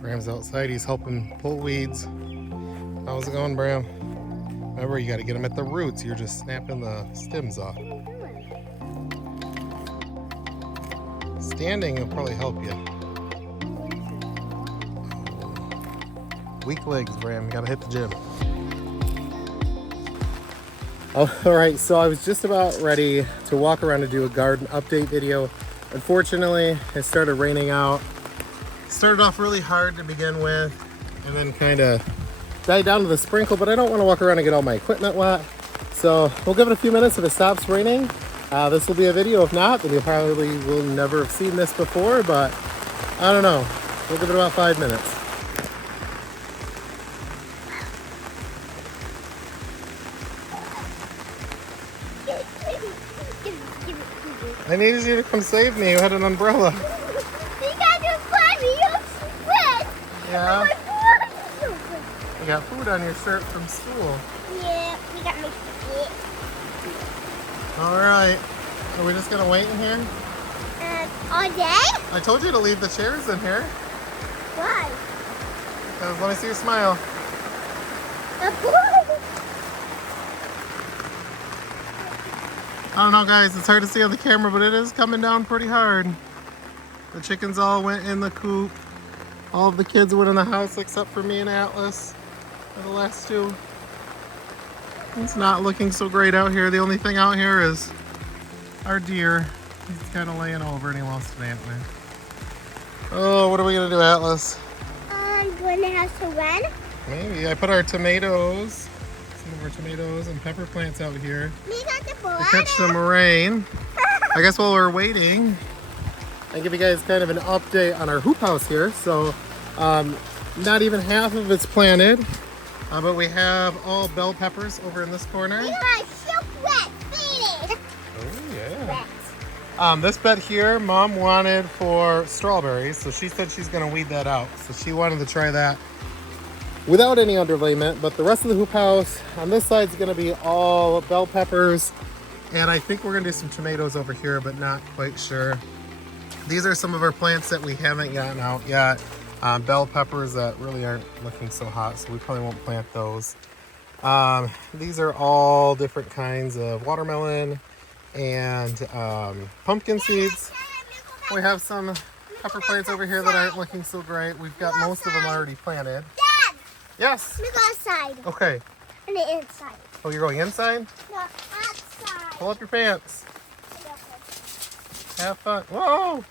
Bram's outside, he's helping pull weeds. How's it going, Bram? Remember, you got to get them at the roots. You're just snapping the stems off. Standing will probably help you. Weak legs, Bram. You got to hit the gym. Oh, all right, so I was just about ready to walk around and do a garden update video. Unfortunately, it started raining out. Started off really hard to begin with, and then kind of died down to the sprinkle, but I don't want to walk around and get all my equipment wet. So we'll give it a few minutes. If it stops raining, this will be a video. If not, then you probably will never have seen this before, but I don't know. We'll give it about 5 minutes. I needed you to come save me. You had an umbrella. Yeah. You got food on your shirt from school. Yeah, we got my food. All right. Are we just going to wait in here? All day? I told you to leave the chairs in here. Why? Because let me see your smile. I don't know, guys. It's hard to see on the camera, but it is coming down pretty hard. The chickens all went in the coop. All of the kids went in the house except for me and Atlas. For the last two. It's not looking so great out here. The only thing out here is our deer. He's kind of laying over and he wants to nap me. Oh, what are we going to do, Atlas? I'm going to have some run. Maybe. I put our tomatoes, some of our tomatoes and pepper plants out here We got the to catch some rain. I guess while we're waiting, I give you guys kind of an update on our hoop house here. So not even half of it's planted, but we have all bell peppers over in this corner. We got so wet, faded. Oh yeah. This bed here, Mom wanted for strawberries, so she said she's gonna weed that out. So she wanted to try that without any underlayment, but the rest of the hoop house on this side is gonna be all bell peppers. And I think we're gonna do some tomatoes over here, but not quite sure. These are some of our plants that we haven't gotten out yet. Bell peppers that really aren't looking so hot, so we probably won't plant those. These are all different kinds of watermelon and pumpkin seeds. We have some pepper plants over here that aren't looking so great. We've got most of them already planted. Dad! Yes? We go outside. Okay. And the inside. Oh, you're going inside? No, outside. Pull up your pants. Have fun. Whoa!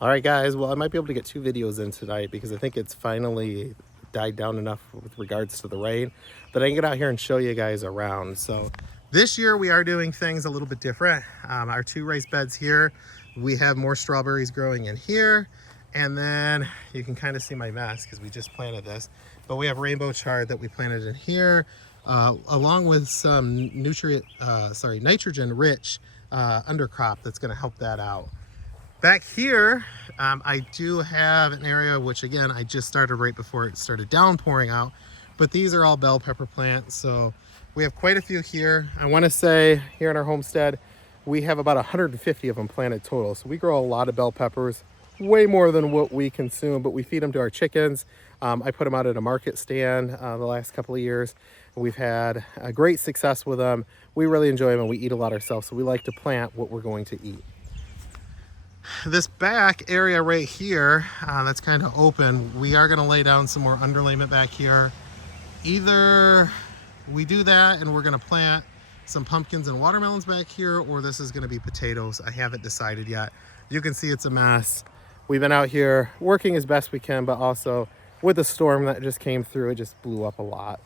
All right, guys. Well, I might be able to get 2 videos in tonight because I think it's finally died down enough with regards to the rain that I can get out here and show you guys around. So this year we are doing things a little bit different. Our 2 raised beds here, we have more strawberries growing in here. And then you can kind of see my mess because we just planted this. But we have rainbow chard that we planted in here, along with some nitrogen-rich undercrop that's going to help that out. Back here, I do have an area which, again, I just started right before it started downpouring out. But these are all bell pepper plants, so we have quite a few here. I want to say here in our homestead, we have about 150 of them planted total. So we grow a lot of bell peppers, way more than what we consume, but we feed them to our chickens. I put them out at a market stand the last couple of years. We've had a great success with them. We really enjoy them and we eat a lot ourselves, so we like to plant what we're going to eat. This back area right here, that's kind of open, we are going to lay down some more underlayment back here. Either we do that and we're going to plant some pumpkins and watermelons back here, or this is going to be potatoes. I haven't decided yet. You can see it's a mess. We've been out here working as best we can, but also with the storm that just came through, it just blew up a lot.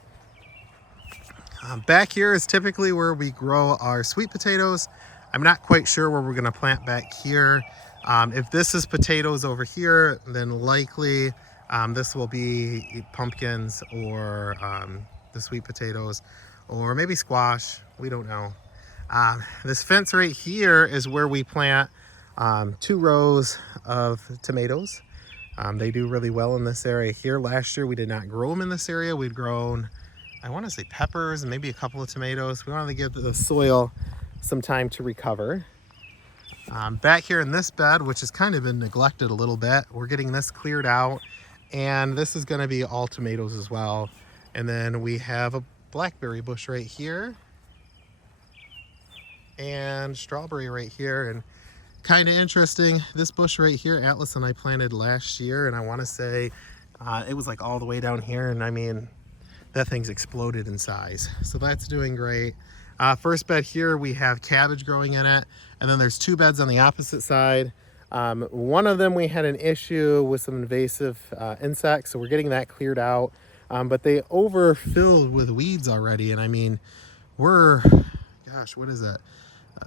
Back here is typically where we grow our sweet potatoes. I'm not quite sure where we're going to plant back here. If this is potatoes over here, then likely this will be pumpkins or the sweet potatoes, or maybe squash. We don't know. This fence right here is where we plant 2 rows of tomatoes. They do really well in this area here. Last year we did not grow them in this area. We'd grown, I want to say, peppers and maybe a couple of tomatoes. We wanted to give the soil some time to recover. Back here in this bed, which has kind of been neglected a little bit, we're getting this cleared out, and this is going to be all tomatoes as well. And then we have a blackberry bush right here and strawberry right here. And kind of interesting, this bush right here, Atlas and I planted last year, and I want to say it was like all the way down here, and I mean, that thing's exploded in size. So that's doing great. First bed here, we have cabbage growing in it, and then there's two beds on the opposite side. One of them we had an issue with some invasive insects, so we're getting that cleared out. But they overfilled with weeds already, and I mean, we're, gosh, what is that?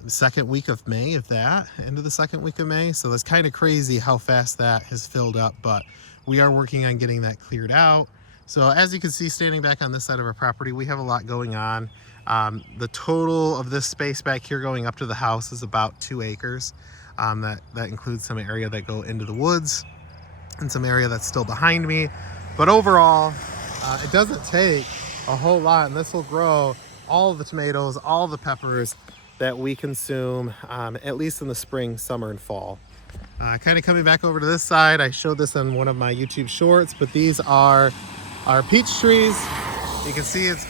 Second week of May, if that, into the second week of May. So that's kind of crazy how fast that has filled up, but we are working on getting that cleared out. So as you can see, standing back on this side of our property, we have a lot going on. The total of this space back here going up to the house is about 2 acres. That includes some area that go into the woods and some area that's still behind me. But overall, it doesn't take a whole lot, and this will grow all of the tomatoes, all the peppers that we consume, at least in the spring, summer, and fall. Kind of coming back over to this side, I showed this on one of my YouTube shorts, but these are our peach trees. You can see it's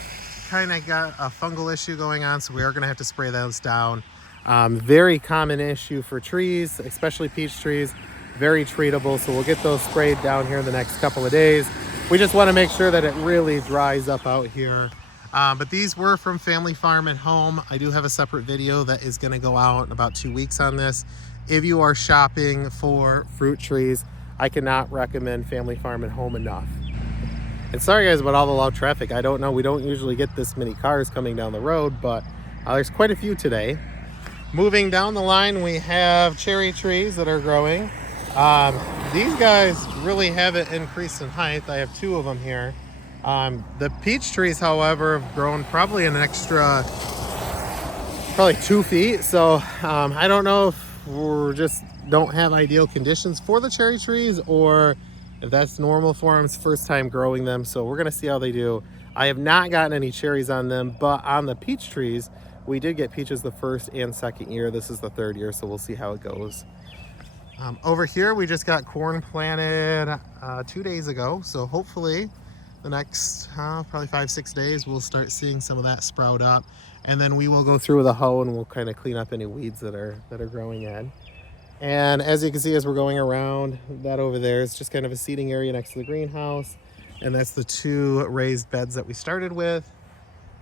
kind of got a fungal issue going on, so we are going to have to spray those down. Very common issue for trees, especially peach trees, very treatable, so we'll get those sprayed down here in the next couple of days. We just want to make sure that it really dries up out here. But these were from Family Farm and Home. I do have a separate video that is going to go out in about 2 weeks on this. If you are shopping for fruit trees, I cannot recommend Family Farm and Home enough. And sorry guys about all the loud traffic. I don't know, we don't usually get this many cars coming down the road, but there's quite a few today. Moving down the line, we have cherry trees that are growing. These guys really haven't increased in height. I have 2 of them here. The peach trees, however, have grown probably an extra, probably 2 feet. So I don't know if we just don't have ideal conditions for the cherry trees, or if that's normal for them. It's first time growing them, so we're gonna see how they do. I have not gotten any cherries on them, but on the peach trees, we did get peaches the first and second year. This is the 3rd year, so we'll see how it goes. Over here, we just got corn planted 2 days ago, so hopefully the next probably 5-6 days we'll start seeing some of that sprout up, and then we will go through with a hoe and we'll kind of clean up any weeds that are growing in. And as you can see, as we're going around, that over there is just kind of a seating area next to the greenhouse, and that's the 2 raised beds that we started with.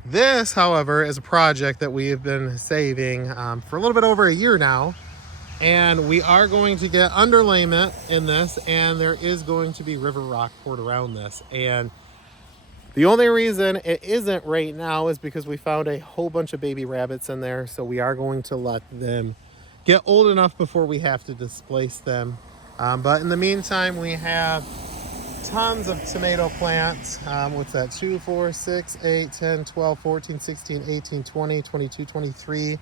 This, however, is a project that we have been saving for a little bit over a year now, and we are going to get underlayment in this, and there is going to be river rock poured around this. And the only reason it isn't right now is because we found a whole bunch of baby rabbits in there, so we are going to let them get old enough before we have to displace them. But in the meantime, we have tons of tomato plants. What's that? 2, 4, 6, 8, 10, 12, 14, 16, 18, 20, 22, 23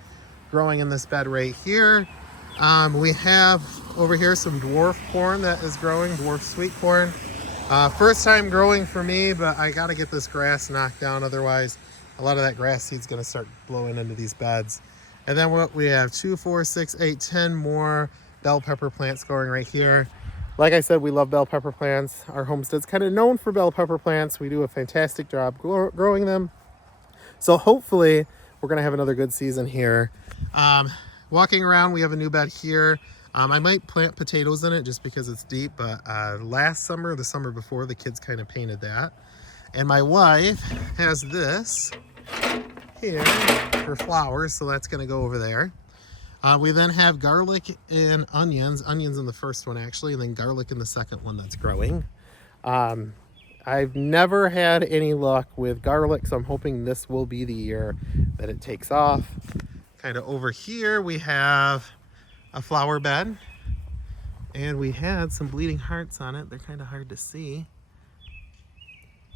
growing in this bed right here. We have over here some dwarf corn that is growing, dwarf sweet corn. First time growing for me, but I got to get this grass knocked down. Otherwise, a lot of that grass seed's going to start blowing into these beds. And then what we have 2, 4, 6, 8, 10 more bell pepper plants growing right here. Like I said, we love bell pepper plants. Our homestead's kind of known for bell pepper plants. We do a fantastic job growing them. So hopefully we're going to have another good season here. Walking around, we have a new bed here. I might plant potatoes in it just because it's deep, but last summer, the summer before, the kids kind of painted that. And my wife has this here for flowers, so that's going to go over there. We then have garlic and onions in the first one actually, and then garlic in the second one that's growing. I've never had any luck with garlic, so I'm hoping this will be the year that it takes off. Kind of over here we have a flower bed, and we had some bleeding hearts on it. They're kind of hard to see,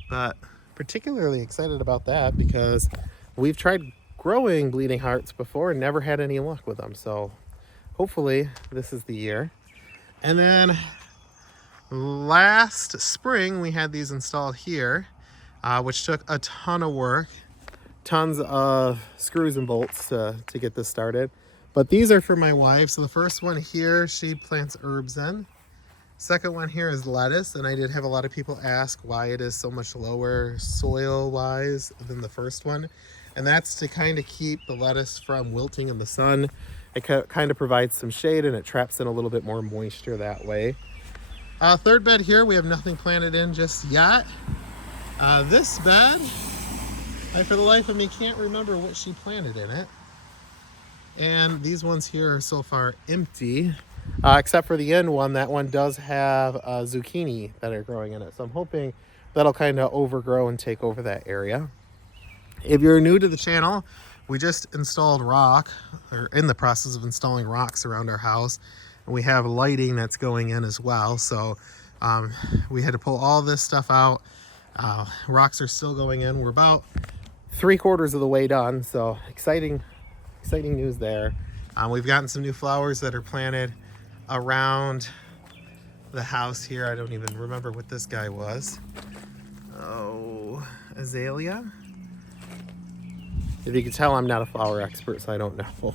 but particularly excited about that because we've tried growing bleeding hearts before and never had any luck with them. So hopefully this is the year. And then last spring we had these installed here, which took a ton of work, tons of screws and bolts to get this started. But these are for my wife. So the first one here, she plants herbs in. Second one here is lettuce, and I did have a lot of people ask why it is so much lower soil wise than the first one. And that's to kind of keep the lettuce from wilting in the sun. It kind of provides some shade and it traps in a little bit more moisture that way. Third bed here, we have nothing planted in just yet. This bed, I for the life of me can't remember what she planted in it. And these ones here are so far empty, except for the end one. That one does have zucchini that are growing in it. So I'm hoping that'll kind of overgrow and take over that area. If you're new to the channel, we just installed rock, or in the process of installing rocks around our house. And we have lighting that's going in as well. So we had to pull all this stuff out. Rocks are still going in. We're about 3/4 of the way done. So exciting news there. We've gotten some new flowers that are planted around the house here. I don't even remember what this guy was. Oh, azalea. If you can tell, I'm not a flower expert, so I don't know.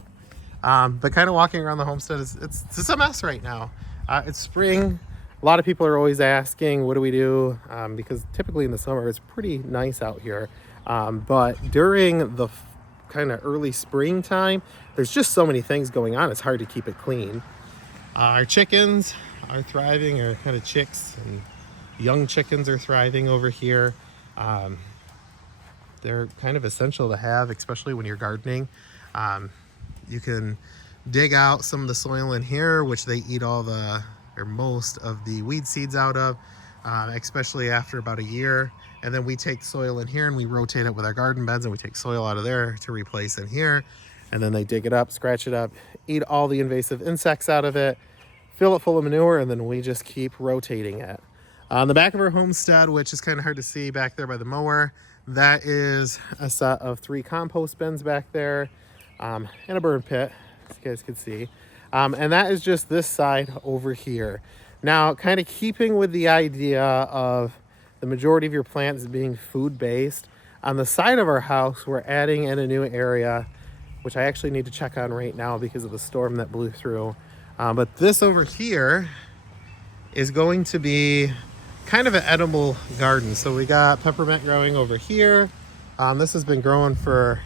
But kind of walking around the homestead, it's a mess right now. It's spring. A lot of people are always asking, what do we do? Because typically in the summer, it's pretty nice out here. But during the kind of early springtime, there's just so many things going on. It's hard to keep it clean. Our chickens are thriving, our kind of chicks and young chickens are thriving over here. They're kind of essential to have, especially when you're gardening. You can dig out some of the soil in here, which they eat all the, or most of the weed seeds out of, especially after about a year. And then we take soil in here and we rotate it with our garden beds, and we take soil out of there to replace in here. And then they dig it up, scratch it up, eat all the invasive insects out of it, fill it full of manure, and then we just keep rotating it. On the back of our homestead, which is kind of hard to see back there by the mower, that is a set of 3 compost bins back there, and a burn pit, as you guys can see. And that is just this side over here. Now, kind of keeping with the idea of the majority of your plants being food-based, on the side of our house, we're adding in a new area, which I actually need to check on right now because of the storm that blew through. But this over here is going to be kind of an edible garden. So we got peppermint growing over here. This has been growing for,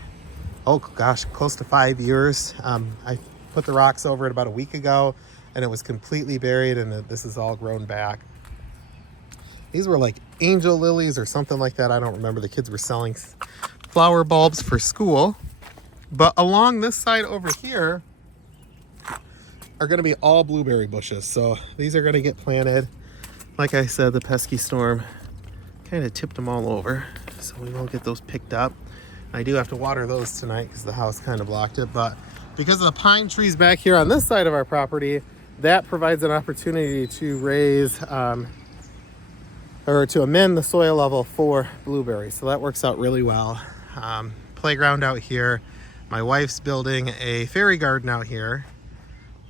oh gosh, close to 5 years. I put the rocks over it about a week ago and it was completely buried, and this is all grown back. These were like angel lilies or something like that. I don't remember. The kids were selling flower bulbs for school. But along this side over here are going to be all blueberry bushes. So these are going to get planted. Like I said, the pesky storm kind of tipped them all over. So we will get those picked up. I do have to water those tonight because the house kind of blocked it. But because of the pine trees back here on this side of our property, that provides an opportunity to raise or to amend the soil level for blueberries. So that works out really well. Playground out here. My wife's building a fairy garden out here.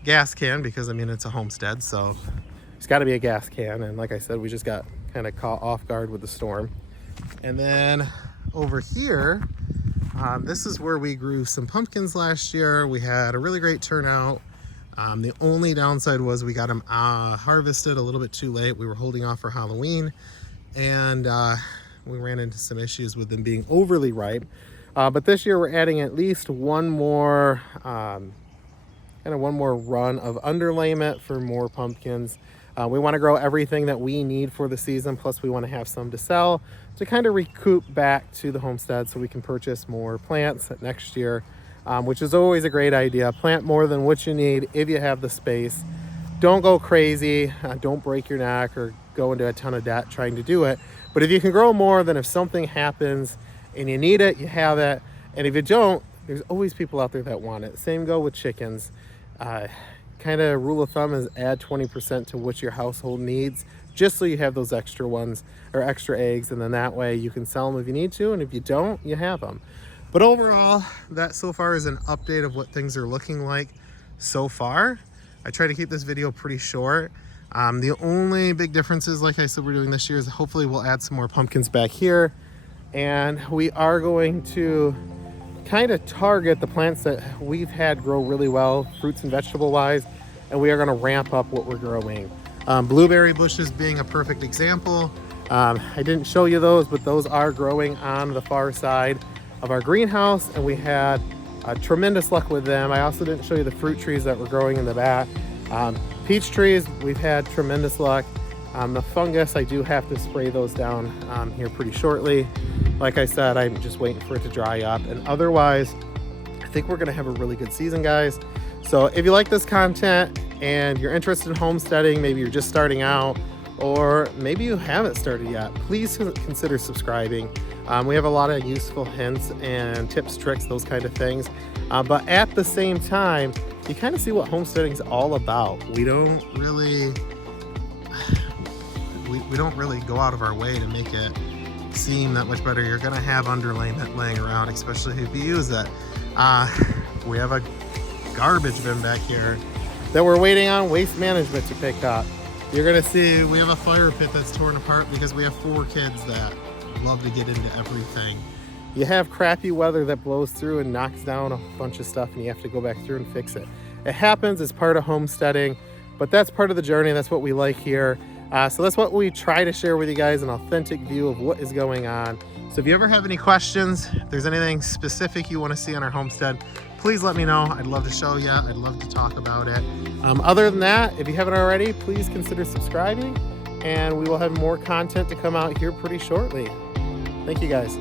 Gas can, because I mean it's a homestead, so there's got to be a gas can. And like I said, we just got kind of caught off guard with the storm. And then over here, this is where we grew some pumpkins last year. We had a really great turnout. The only downside was we got them harvested a little bit too late. We were holding off for Halloween, and we ran into some issues with them being overly ripe. But this year we're adding at least one more run of underlayment for more pumpkins. We want to grow everything that we need for the season, plus we want to have some to sell to kind of recoup back to the homestead so we can purchase more plants next year, which is always a great idea. Plant more than what you need if you have the space. Don't go crazy. Don't break your neck or go into a ton of debt trying to do it. But if you can grow more, then if something happens and you need it, you have it. And if you don't, there's always people out there that want it. Same go with chickens. Kind of rule of thumb is add 20% to what your household needs, just so you have those extra ones or extra eggs, and then that way you can sell them if you need to, and if you don't, you have them. But overall, that so far is an update of what things are looking like so far. I try to keep this video pretty short. The only big differences, like I said, we're doing this year is hopefully we'll add some more pumpkins back here, and we are going to kind of target the plants that we've had grow really well, fruits and vegetable wise, and we are going to ramp up what we're growing. Blueberry bushes being a perfect example. I didn't show you those, but those are growing on the far side of our greenhouse, and we had tremendous luck with them. I also didn't show you the fruit trees that were growing in the back. Peach trees, we've had tremendous luck. The fungus, I do have to spray those down here pretty shortly. Like I said, I'm just waiting for it to dry up, and otherwise I think we're gonna have a really good season, guys. So if you like this content and you're interested in homesteading, maybe you're just starting out, or maybe you haven't started yet, please consider subscribing. We have a lot of useful hints and tips, tricks, those kind of things. But at the same time, you kind of see what homesteading is all about. We don't really go out of our way to make it seem that much better. You're gonna have underlayment laying around, especially if you use it. We have a garbage bin back here that we're waiting on waste management to pick up. You're gonna see we have a fire pit that's torn apart because we have 4 kids that love to get into everything. You have crappy weather that blows through and knocks down a bunch of stuff, and you have to go back through and fix it. It happens as part of homesteading, but that's part of the journey. That's what we like here. So that's what we try to share with you guys, an authentic view of what is going on. So if you ever have any questions, if there's anything specific you want to see on our homestead, please let me know. I'd love to show you. I'd love to talk about it. Other than that, if you haven't already, please consider subscribing, and we will have more content to come out here pretty shortly. Thank you, guys.